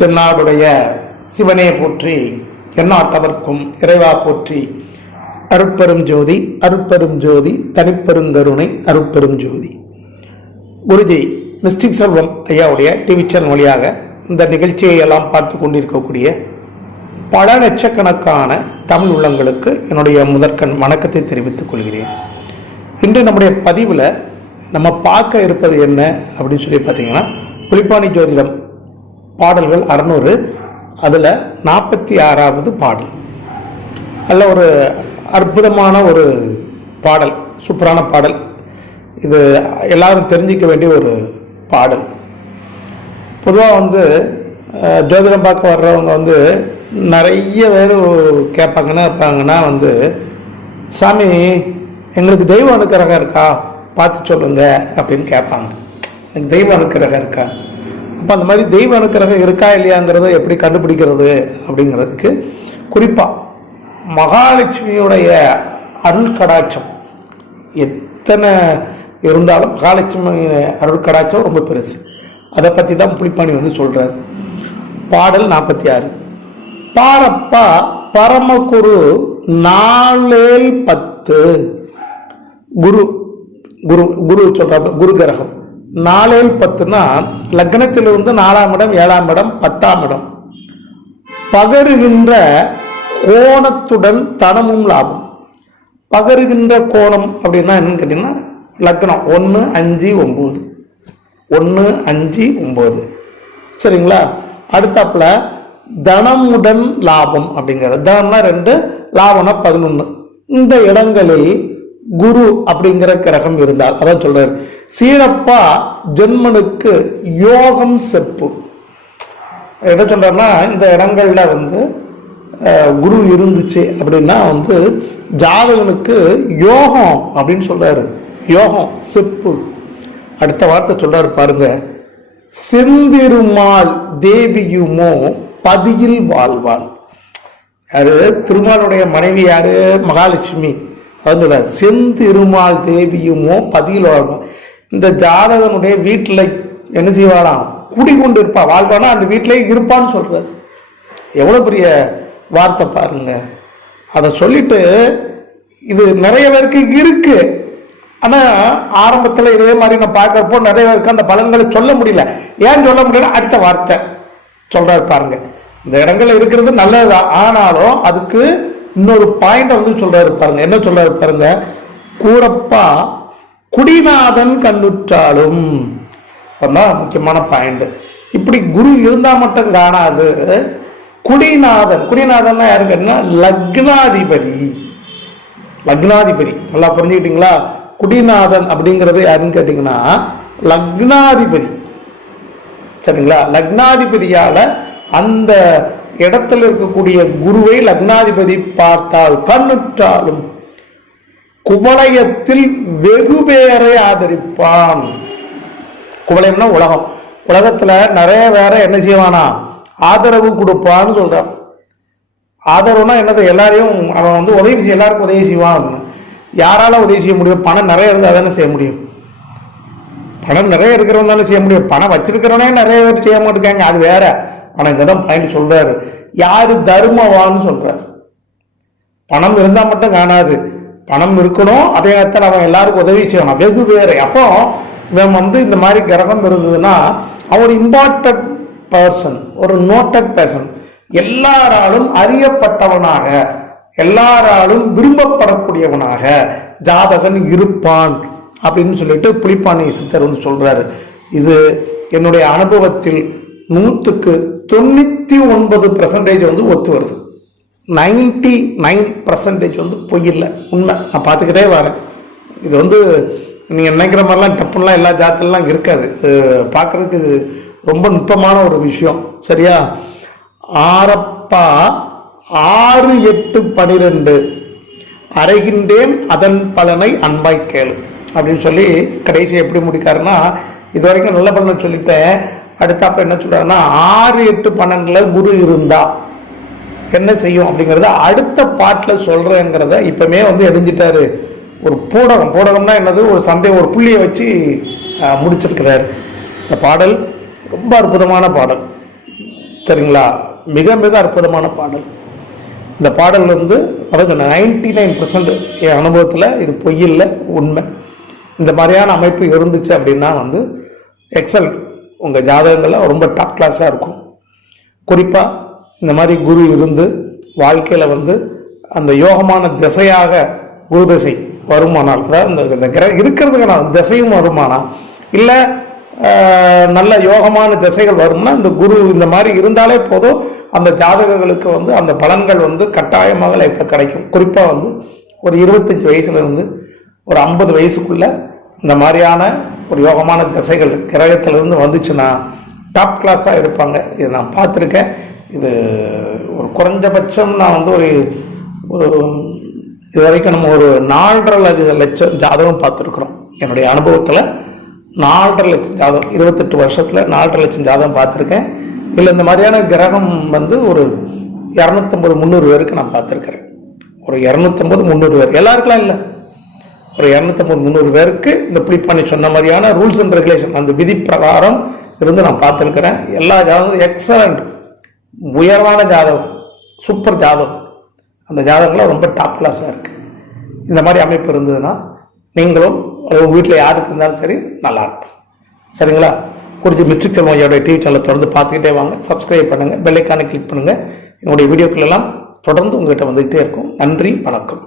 தென்னாடுடைய சிவனே போற்றி எந்நாட்டவர்க்கும் இறைவா போற்றி. அருட்பெரும் ஜோதி அருட்பெரும் ஜோதி தனிப்பெருங்கருணை அருட்பெரும் ஜோதி. குருஜி மிஸ்டிக் செல்வம் ஐயாவுடைய டிவி சேனல் வழியாக இந்த நிகழ்ச்சியை எல்லாம் பார்த்து கொண்டிருக்கக்கூடிய பல லட்சக்கணக்கான தமிழ் உள்ளங்களுக்கு என்னுடைய முதற்கண் வணக்கத்தை தெரிவித்துக் கொள்கிறேன். இன்று நம்முடைய பதிவில் நம்ம பார்க்க இருப்பது என்ன அப்படின்னு சொல்லி பார்த்தீங்கன்னா புலிப்பாணி ஜோதிடம் பாடல்கள் அறநூறு அதில் நாற்பத்தி ஆறாவது பாடல். அதில் ஒரு அற்புதமான ஒரு பாடல் சூப்பரான பாடல். இது எல்லாரும் தெரிஞ்சிக்க வேண்டிய ஒரு பாடல். பொதுவாக வந்து ஜோதிடம் பார்க்க வர்றவங்க வந்து நிறைய பேர் கேட்பாங்கன்னா இருப்பாங்கன்னா வந்து சாமி எங்களுக்கு தெய்வ அனுக்கிரகம் இருக்கா? பார்த்து சொல்லுங்க அப்படின்னு கேட்பாங்க. எனக்கு தெய்வ அனுக்கிரகம் இருக்கா? அப்போ அந்த மாதிரி தெய்வ அனுக்கிரகம் இருக்கா இல்லையாங்கிறத எப்படி கண்டுபிடிக்கிறது அப்படிங்கிறதுக்கு குறிப்பாக மகாலட்சுமியுடைய அருள் கடாட்சம். எத்தனை இருந்தாலும் மகாலட்சுமி அருள் கடாட்சம் ரொம்ப பெருசு. அதை பற்றி தான் புளிப்பாணி வந்து சொல்கிறார் பாடல் நாற்பத்தி ஆறு பாரப்பா பரமகுரு நாளேல் பத்து. குரு குரு குரு சொல்கிறாப்ப குரு கிரகம். நாளேல் பத்துனா லக்னத்திலிருந்து நாலாம் இடம் ஏழாம் இடம் பத்தாம் இடம். பகருகின்ற கோணத்துடன் தனமும் லாபம். பகருகின்ற கோணம் அப்படின்னா என்னன்னு கேட்டிங்கன்னா லக்னம். ஒன்று அஞ்சு ஒம்பது. ஒன்று அஞ்சு ஒம்பது. சரிங்களா? அடுத்தாப்புல தனமுடன் லாபம் அப்படிங்கிறது தனம்னா ரெண்டு லாபம்னா பதினொன்று இந்த இடங்களில் குரு அப்படிங்கிற கிரகம் இருந்தால் அதான் சொல்றாரு சீரப்பா ஜென்மனுக்கு யோகம் செப்பு. என்ன சொல்றேன்னா இந்த இடங்கள்ல வந்து அஹ், குரு இருந்துச்சு அப்படின்னா வந்து ஜாதகனுக்கு யோகம் அப்படின்னு சொல்றாரு. யோகம் செப்பு. அடுத்த வார்த்தை சொல்றாரு பாருங்க. செந்திருமால் தேவியுமோ பதியில் வாழ்வாள். யாரு? திருமாலுடைய மனைவி யாரு? மகாலட்சுமி. அதுன்னு சொல்றாரு. செந்திருமால் தேவியுமோ பதியில் வாழ்வாள். இந்த ஜாதகனுடைய வீட்டில் என்ன செய்வாளாம்? குடிகொண்டு இருப்பா வாழ்வானா? அந்த வீட்டிலே இருப்பான்னு சொல்றாரு. எவ்வளோ பெரிய வார்த்தை பாருங்க. அதை சொல்லிட்டு இது நிறைய பேருக்கு இருக்கு. ஆனால் ஆரம்பத்தில் இதே மாதிரி நான் பார்க்குறப்போ நிறைய பேருக்கு அந்த பலன்களை சொல்ல முடியல. ஏன் சொல்ல முடியல அடுத்த வார்த்தை சொல்கிறாரு பாருங்க. இந்த இடங்கள்ல இருக்கிறது நல்லதுதான். ஆனாலும் அதுக்கு இன்னொரு பாயிண்ட் வந்து சொல்றாரு பாருங்க. என்ன சொல்றாரு பாருங்க? கூறப்பா குடிநாதன் கண்ணுற்றாலும். அதான் முக்கியமான பாயிண்ட் இப்படி குரு இருந்தா மட்டும் காணாது. குடிநாதன் குடிநாதன்னா யாரு கேட்டீங்கன்னா லக்னாதிபதி. லக்னாதிபதி. நல்லா புரிஞ்சுக்கிட்டீங்களா? குடிநாதன் அப்படிங்கிறது யாருன்னு கேட்டீங்கன்னா லக்னாதிபதி. சரிங்களா? லக்னாதிபதியால அந்த இடத்துல இருக்கக்கூடிய குருவை லக்னாதிபதி பார்த்தால் கண்ணுற்றாலும் குவளையத்தில் வெகு பேரை ஆதரிப்பான். குவளையம்னா உலகம். உலகத்துல நிறைய பேரை என்ன செய்வானா? ஆதரவு கொடுப்பான்னு சொல்றான். ஆதரவுனா என்னது? எல்லாரையும் அவன் வந்து உதவி செய்ய எல்லாருக்கும் உதவி செய்வான். யாரால உதவி செய்ய முடியும்? பணம் நிறைய இருந்தால் தானே செய்ய முடியும்? பணம் நிறைய இருக்கிறவனால செய்ய முடியும். பணம் வச்சிருக்கிறவனே நிறைய பேர் செய்ய மாட்டேங்க அது வேற. ஆனால் இந்த இடம் பாயிண்ட் சொல்றாரு. யாரு தர்மவான்னு சொல்றாரு. பணம் இருந்தால் மட்டும் காணாது. பணம் இருக்கணும் அதே நேரத்தில் அவன் எல்லாருக்கும் உதவி செய்யணும். வெகு வேறு. அப்போ இவன் வந்து இந்த மாதிரி கிரகம் இருந்ததுன்னா அவன் இம்பார்ட்டட் இம்பார்ட்டன்ட் பர்சன் ஒரு நோட்டட் பர்சன் எல்லாராலும் அறியப்பட்டவனாக எல்லாராலும் விரும்பப்படக்கூடியவனாக ஜாதகன் இருப்பான் அப்படின்னு சொல்லிட்டு புலிப்பாணி சித்தர் வந்து சொல்றாரு. இது என்னுடைய அனுபவத்தில் நூற்றுக்கு தொண்ணூத்தி ஒன்பது பெர்சன்டேஜ் வந்து ஒத்து வருது. நைன்டி நைன் பர்சன்டேஜ் வந்து பொய் இல்லை உண்மை. நான் பார்த்துக்கிட்டே வரேன். இது வந்து நீங்கள் நினைக்கிற மாதிரிலாம் டப்புலாம் எல்லா ஜாத்திலலாம் இருக்காது. பார்க்குறதுக்கு இது ரொம்ப நுட்பமான ஒரு விஷயம். சரியா? ஆரப்பா ஆறு எட்டு பனிரெண்டு. அறைகின்றேன் அதன் பலனை அன்பாய் கேளு. அப்படின்னு சொல்லி கடைசி எப்படி முடிக்காருன்னா இது வரைக்கும் நல்ல பலனை சொல்லிட்டேன். அடுத்தாப்ப என்ன சொல்கிறாருன்னா ஆறு எட்டு பன்னெண்டில் குரு இருந்தா. என்ன செய்யும் அப்படிங்கிறத அடுத்த பாட்டில் சொல்கிறேங்கிறத இப்போமே வந்து எரிஞ்சிட்டாரு ஒரு பூடகம். பூடகம்னா என்னது? ஒரு சந்தேகம் ஒரு புள்ளியை வச்சு முடிச்சிருக்கிறார். இந்த பாடல் ரொம்ப அற்புதமான பாடல். சரிங்களா? மிக மிக அற்புதமான பாடல். இந்த பாடல் வந்து அதாவது நைன்டி நைன் பர்சன்ட் என் அனுபவத்தில் இது பொய்யில்லை உண்மை. இந்த மாதிரியான அமைப்பு இருந்துச்சு அப்படின்னா வந்து எக்ஸல் உங்கள் ஜாதகங்களில் ரொம்ப டாப் கிளாஸாக இருக்கும். குறிப்பாக இந்த மாதிரி குரு இருந்து வாழ்க்கையில் வந்து அந்த யோகமான திசையாக குரு திசை வருமானால் அதாவது இந்த இந்த கிர இருக்கிறதுக்கான திசையும் வருமானா? இல்லை நல்ல யோகமான திசைகள் வரும்னா இந்த குரு இந்த மாதிரி இருந்தாலே போதும் அந்த ஜாதகங்களுக்கு வந்து அந்த பலன்கள் வந்து கட்டாயமாக லைஃப்பில் கிடைக்கும். குறிப்பாக வந்து ஒரு இருபத்தஞ்சி வயசுலேருந்து ஒரு ஐம்பது வயசுக்குள்ள இந்த மாதிரியான ஒரு யோகமான திசைகள் கிரகத்திலிருந்து வந்துச்சுன்னா டாப் கிளாஸாக இருப்பாங்க. இதை நான் பார்த்துருக்கேன். இது ஒரு குறைஞ்சபட்சம் நான் வந்து ஒரு ஒரு இது வரைக்கும் நம்ம ஒரு நாலரை லட்ச- லட்சம் ஜாதகம் பார்த்துருக்குறோம். என்னுடைய அனுபவத்தில் நாலரை லட்சம் ஜாதகம் இருபத்தெட்டு வருஷத்தில் நாலரை லட்சம் ஜாதகம் பார்த்துருக்கேன். இல்லை இந்த மாதிரியான கிரகம் வந்து ஒரு இரநூத்தம்பது முந்நூறு பேருக்கு நான் பார்த்துருக்குறேன். ஒரு இரநூத்தம்பது முந்நூறு பேர். எல்லாருக்கெல்லாம் இல்லை. ஒரு இரநூத்தம்பது முந்நூறு பேருக்கு இந்த இப்படி பண்ணி சொன்ன மாதிரியான ரூல்ஸ் அண்ட் ரெகுலேஷன் அந்த விதி பிரகாரம் இருந்து நான் பார்த்துருக்குறேன். எல்லா ஜாதகம் எக்ஸலண்ட். உயர்வான ஜாதகம் சூப்பர் ஜாதகம். அந்த ஜாதகம்லாம் ரொம்ப டாப் கிளாஸாக இருக்குது இந்த மாதிரி அமைப்பு இருந்ததுன்னா நீங்களும் உங்கள் வீட்டில் யாருக்கு இருந்தாலும் சரி நல்லா இருக்கும் சரிங்களா? குறிச்சி மிஸ்டிக் செல்வம் டிவி சேனலை தொடர்ந்து பார்த்துக்கிட்டே வாங்க. சப்ஸ்கிரைப் பண்ணுங்கள் பெல்லைக்கானை கிளிக் பண்ணுங்கள் என்னுடைய வீடியோக்கள் எல்லாம் தொடர்ந்து உங்கள்கிட்ட வந்துக்கிட்டே இருக்கும். நன்றி வணக்கம்.